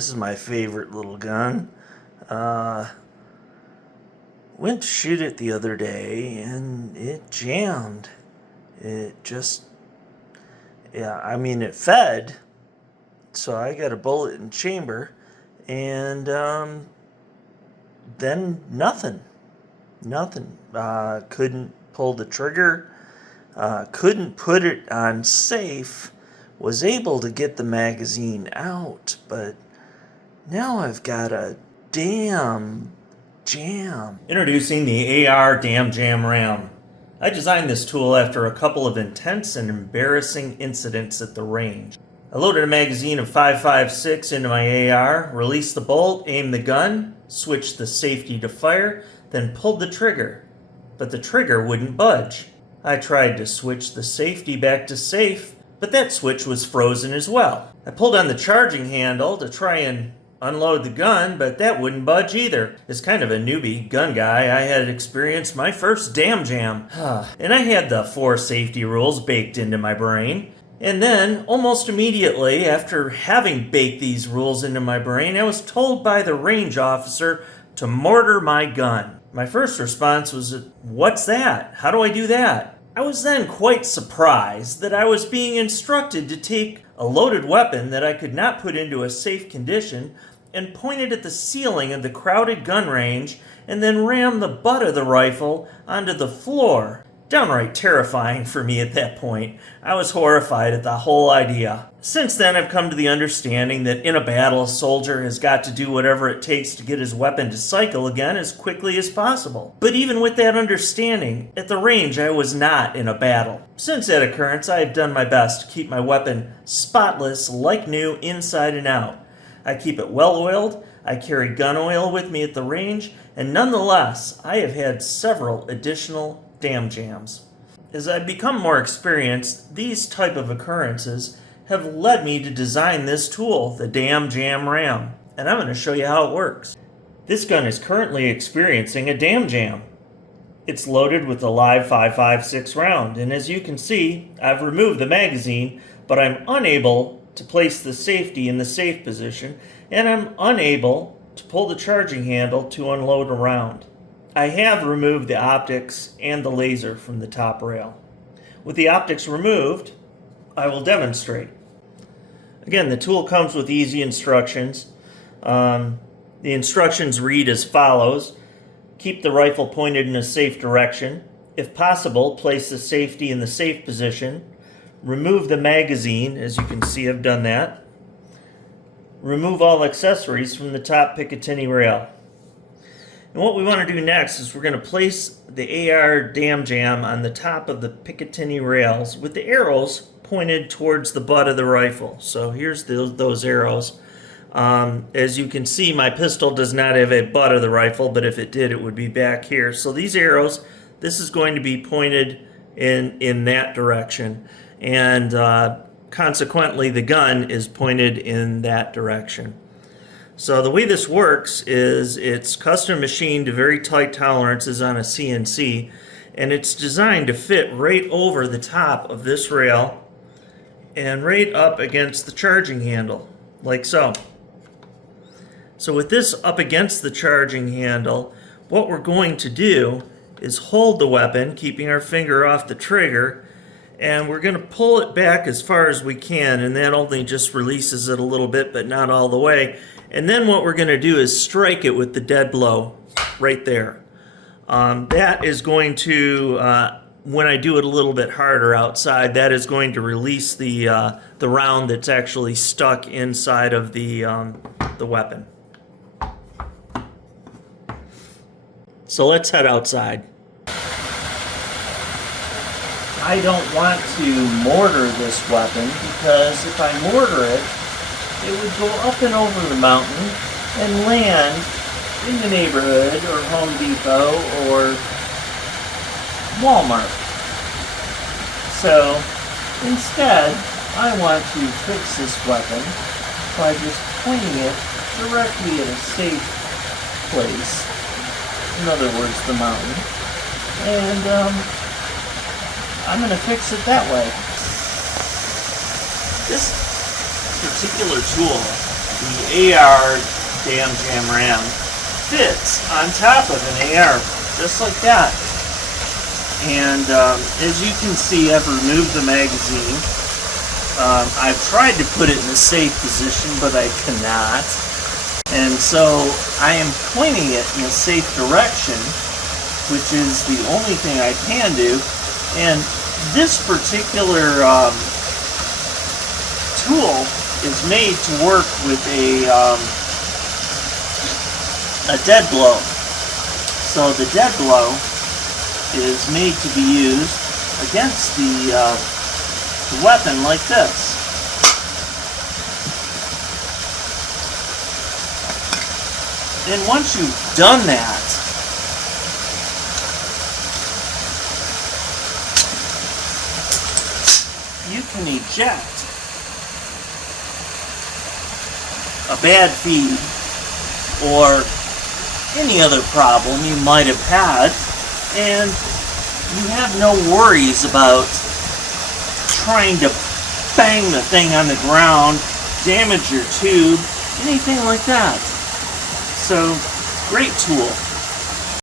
this is my favorite little gun. Went to shoot it the other day and it jammed. It just, it fed, so I got a bullet in chamber, and then nothing. Couldn't pull the trigger, couldn't put it on safe, was able to get the magazine out, but now I've got a damn jam. Introducing the AR Damjamram. I designed this tool after a couple of intense and embarrassing incidents at the range. I loaded a magazine of 5.56 into my AR, released the bolt, aimed the gun, switched the safety to fire, then pulled the trigger. But the trigger wouldn't budge. I tried to switch the safety back to safe, but that switch was frozen as well. I pulled on the charging handle to try and unload the gun, but that wouldn't budge either. As kind of a newbie gun guy, I had experienced my first damn jam. And I had the 4 safety rules baked into my brain. And then, almost immediately after having baked these rules into my brain, I was told by the range officer to mortar my gun. My first response was, "What's that? How do I do that?" I was then quite surprised that I was being instructed to take a loaded weapon that I could not put into a safe condition and point it at the ceiling of the crowded gun range and then ram the butt of the rifle onto the floor. Downright terrifying for me at that point. I was horrified at the whole idea. Since then, I've come to the understanding that in a battle, a soldier has got to do whatever it takes to get his weapon to cycle again as quickly as possible. But even with that understanding, at the range I was not in a battle. Since that occurrence, I have done my best to keep my weapon spotless, like new, inside and out. I keep it well oiled, I carry gun oil with me at the range, and nonetheless, I have had several additional damn jams. As I've become more experienced, these type of occurrences have led me to design this tool, the Damjamram, and I'm going to show you how it works. This gun is currently experiencing a damn jam. It's loaded with a live 5.56 round, and as you can see, I've removed the magazine, but I'm unable to place the safety in the safe position, and I'm unable to pull the charging handle to unload a round. I have removed the optics and the laser from the top rail. With the optics removed, I will demonstrate. Again, the tool comes with easy instructions. The instructions read as follows. Keep the rifle pointed in a safe direction. If possible, place the safety in the safe position. Remove the magazine, as you can see I've done that. Remove all accessories from the top Picatinny rail. And what we want to do next is we're going to place the AR Damn Jam on the top of the Picatinny rails with the arrows pointed towards the butt of the rifle. So here's those arrows. As you can see, my pistol does not have a butt of the rifle, but if it did, it would be back here. So these arrows, this is going to be pointed in that direction. And consequently, the gun is pointed in that direction. So the way this works is it's custom machined to very tight tolerances on a CNC, and it's designed to fit right over the top of this rail and right up against the charging handle, like so. So with this up against the charging handle, what we're going to do is hold the weapon, keeping our finger off the trigger, and we're going to pull it back as far as we can, and that only just releases it a little bit, but not all the way. And then what we're going to do is strike it with the dead blow right there. That is going to, when I do it a little bit harder outside, that is going to release the round that's actually stuck inside of the weapon. So let's head outside. I don't want to mortar this weapon because if I mortar it, it would go up and over the mountain and land in the neighborhood or Home Depot or Walmart. So instead, I want to fix this weapon by just pointing it directly at a safe place, in other words, the mountain, and I'm going to fix it that way. This particular tool the AR Damjamram fits on top of an AR, just like that. And as you can see, I've removed the magazine. I've tried to put it in a safe position, but I cannot. And so I am pointing it in a safe direction, which is the only thing I can do. And this particular tool is made to work with a dead blow. So the dead blow is made to be used against the weapon like this. And once you've done that, you can eject a bad feed or any other problem you might have had, and you have no worries about trying to bang the thing on the ground, damage your tube, anything like that. So, great tool.